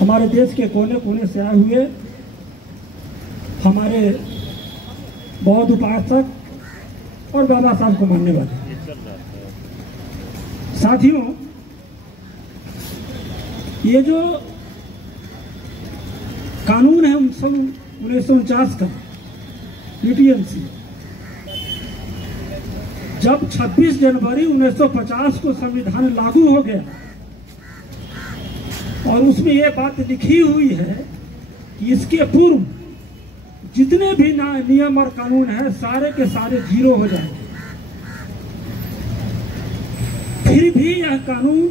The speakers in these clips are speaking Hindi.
हमारे देश के कोने कोने से आए हुए हमारे बौद्ध उपासक और बाबा साहब को मानने वाले साथियों, ये जो कानून है 1949 का यूटीएमसी, जब 26 जनवरी 1950 को संविधान लागू हो गया और उसमें यह बात लिखी हुई है कि इसके पूर्व जितने भी नियम और कानून है सारे के सारे जीरो हो जाएंगे, फिर भी यह कानून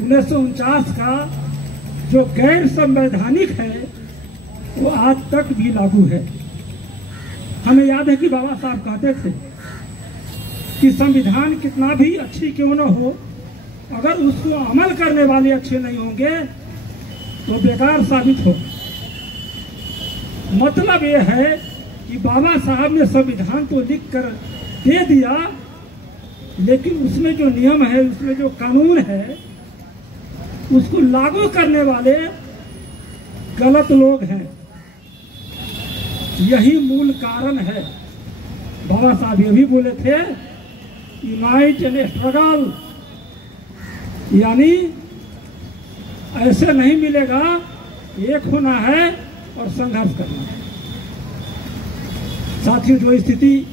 1949 का जो गैर संवैधानिक है वो आज तक भी लागू है। हमें याद है कि बाबा साहब कहते थे कि संविधान कितना भी अच्छी क्यों न हो, अगर उसको अमल करने वाले अच्छे नहीं होंगे तो बेकार साबित हो। मतलब ये है कि बाबा साहब ने संविधान तो लिख कर दे दिया, लेकिन उसमें जो नियम है, उसमें जो कानून है, उसको लागू करने वाले गलत लोग हैं। यही मूल कारण है। बाबा साहब ये भी बोले थे, यूनाइट एंड स्ट्रगल, यानी ऐसे नहीं मिलेगा, एक होना है और संघर्ष करना है। साथियों, जो स्थिति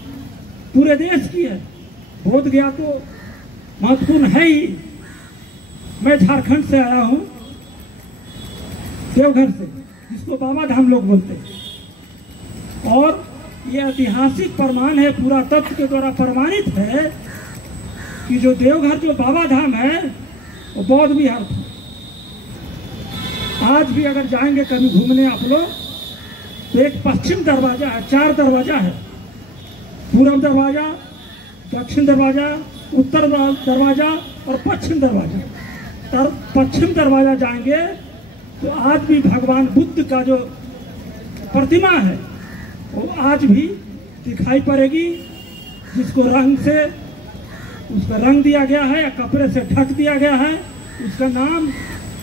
पूरे देश की है, बोध गया तो महत्वपूर्ण है ही। मैं झारखंड से आया हूं, देवघर से, जिसको बाबा धाम लोग बोलते हैं, और यह ऐतिहासिक प्रमाण है, पूरा तत्व के द्वारा प्रमाणित है कि जो देवघर जो बाबा धाम है वो बौद्ध विहार था। आज भी अगर जाएंगे कभी घूमने आप लोग तो एक पश्चिम दरवाजा है, 4 दरवाजा है, पूर्व दरवाजा, दक्षिण दरवाजा, उत्तर दरवाजा और पश्चिम दरवाजा। पश्चिम दरवाजा जाएंगे तो आज भी भगवान बुद्ध का जो प्रतिमा है वो आज भी दिखाई पड़ेगी, जिसको रंग से उसका रंग दिया गया है या कपड़े से ढक दिया गया है। उसका नाम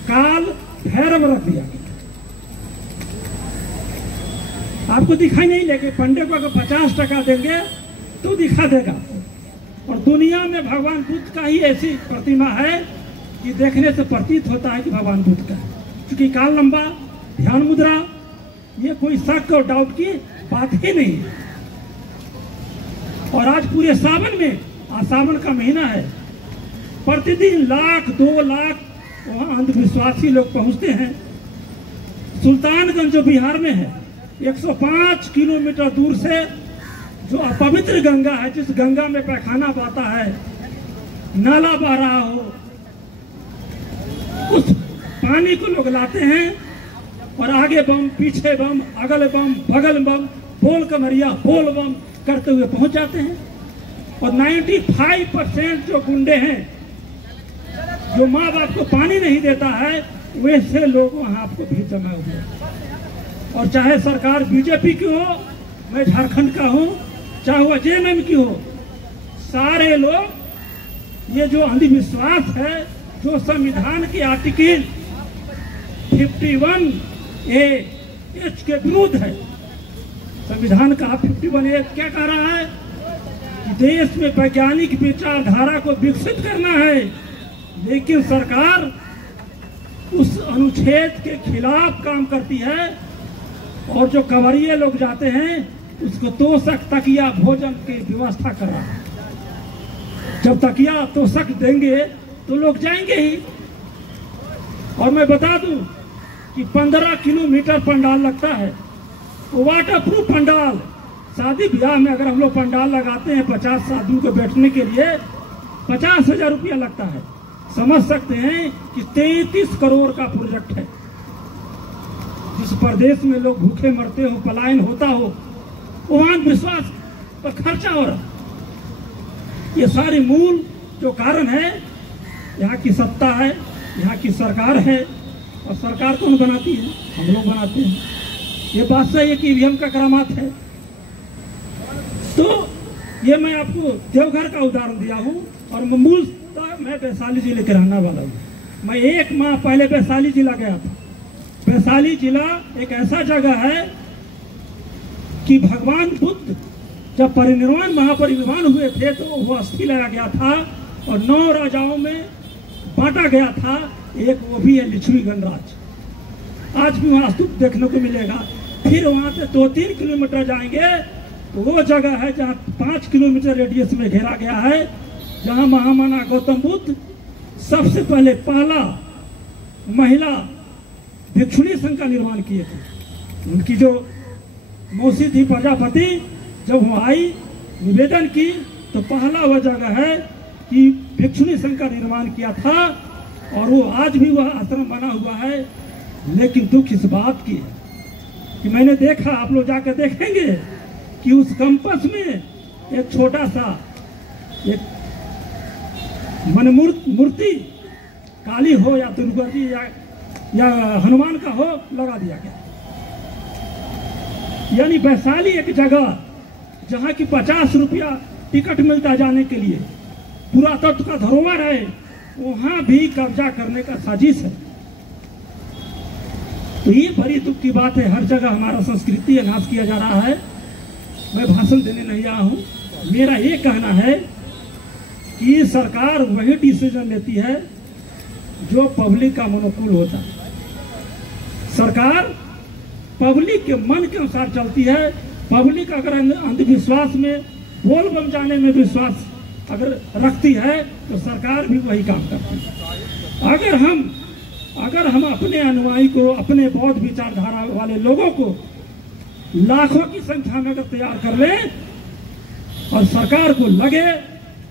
काल भैरव रख दिया गया। आपको दिखाई नहीं देगा, पंडे को अगर 50 टका देंगे तो दिखा देगा। और दुनिया में भगवान बुद्ध का ही ऐसी प्रतिमा है कि देखने से प्रतीत होता है कि भगवान बुद्ध का है, क्योंकि काल लंबा, ध्यान मुद्रा, ये कोई शक और डाउट की बात ही नहीं है। और आज पूरे सावन में, आज सावन का महीना है, प्रतिदिन 1 लाख 2 लाख वहां अंधविश्वासी लोग पहुंचते हैं। सुल्तानगंज जो बिहार में है, 105 किलोमीटर दूर से जो अपवित्र गंगा है, जिस गंगा में पैखाना बहता है, नाला बह रहा हो, उस पानी को लोग लाते हैं और आगे बम, पीछे बम, अगल बम, बगल बम, बोल कमरिया, बोल बम करते हुए पहुंच जाते हैं। और 95% जो गुंडे हैं, जो माँ बाप को पानी नहीं देता है, वैसे लोग वहां आपको भी जमा हुए। और चाहे सरकार बीजेपी की हो, मैं झारखंड का हूं, चाहे वो जेएमएम की हो, सारे लोग ये जो अंधविश्वास है, जो संविधान के आर्टिकल 51A(H) के विरुद्ध है। संविधान का 51A क्या कह रहा है कि देश में वैज्ञानिक विचारधारा को विकसित करना है, लेकिन सरकार उस अनुच्छेद के खिलाफ काम करती है। और जो कंवरिये लोग जाते हैं उसको तोशक, तकिया, भोजन की व्यवस्था कर रहा है। जब तकिया तोशक देंगे तो लोग जाएंगे ही। और मैं बता दूं कि 15 किलोमीटर पंडाल लगता है, वाटर प्रूफ पंडाल। शादी ब्याह में अगर हम लोग पंडाल लगाते हैं 50 आदमी को बैठने के लिए, 50,000 रुपया लगता है। समझ सकते हैं कि 33 करोड़ का प्रोजेक्ट है। जिस प्रदेश में लोग भूखे मरते हो, पलायन होता हो, वहां विश्वास पर खर्चा हो रहा। ये सारे मूल जो कारण है, यहाँ की सत्ता है, यहाँ की सरकार है। और सरकार कौन बनाती है? हम लोग बनाते हैं। ये बात सही है कि ईवीएम का करामात है। तो ये मैं आपको देवघर का उदाहरण दिया हूँ। और मूल मैं वैशाली जिले के रहने वाला हूँ। मैं 1 माह पहले वैशाली जिला गया था। वैशाली जिला एक ऐसा जगह है कि भगवान बुद्ध जब परिनिर्वाण महापरिनिर्वाण हुए थे तो वो अस्थि लाया गया था और 9 राजाओं में बांटा गया था। एक वो भी है लिच्छवी गणराज, आज भी वहां स्तूप देखने को मिलेगा। फिर वहां से 2-3 किलोमीटर जाएंगे तो वो जगह है जहां 5 किलोमीटर रेडियस में घेरा गया है, जहां महामना गौतम बुद्ध सबसे पहले पहला महिला भिक्षुणी संघ का निर्माण किए थे। उनकी जो मौसी थी प्रजापति, जब वो आई निवेदन की तो पहला वह जगह है कि भिक्षुणी संघ का निर्माण किया था और वो आज भी वह आश्रम बना हुआ है। लेकिन दुख इस बात की है कि मैंने देखा, आप लोग जाकर देखेंगे कि उस कैंपस में एक छोटा सा एक मूर्ति काली हो या दुर्गा जी या हनुमान का हो लगा दिया गया। यानी वैशाली एक जगह जहां की 50 रुपया टिकट मिलता जाने के लिए, पुरातत्व का धरोहर है, वहां भी कब्जा करने का साजिश है। तो ये बड़ी दुख की बात है। हर जगह हमारा संस्कृति नाश किया जा रहा है। मैं भाषण देने नहीं आया हूं, मेरा ये कहना है कि सरकार वही डिसीजन लेती है जो पब्लिक का अनुकूल होता है। सरकार पब्लिक के मन के अनुसार चलती है। पब्लिक अगर अंधविश्वास में, बोल बम जाने में विश्वास अगर रखती है तो सरकार भी वही काम करती है। अगर हम अपने अनुयायी को, अपने बौद्ध विचारधारा वाले लोगों को लाखों की संख्या में अगर तैयार कर ले और सरकार को लगे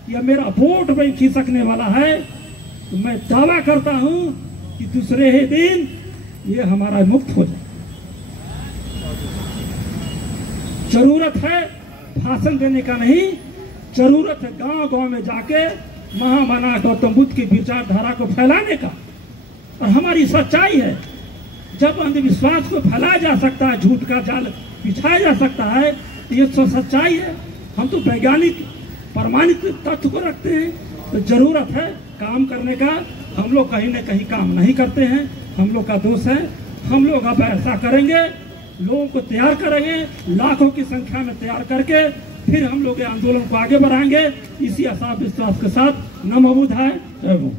कि मेरा वोट बैंक खिसकने वाला है, तो मैं दावा करता हूं कि दूसरे ही दिन ये हमारा मुक्त हो जाए। जरूरत है भाषण देने का नहीं, जरूरत है गांव-गांव में जाके महामना गौतम बुद्ध की विचारधारा को फैलाने का। और हमारी सच्चाई है, जब अंधविश्वास को फैलाया जा सकता है, झूठ का जाल बिछाया जा सकता है, तो ये तो सच्चाई है। हम तो वैज्ञानिक प्रमाणित तथ्य को रखते हैं। तो जरूरत है काम करने का। हम लोग कहीं न कहीं काम नहीं करते हैं, हम लोग का दोष है। हम लोग अब ऐसा करेंगे, लोगों को तैयार करेंगे, लाखों की संख्या में तैयार करके फिर हम लोग आंदोलन को आगे बढ़ाएंगे। इसी आशा विश्वास के साथ नमो बुद्धाय, जय हो।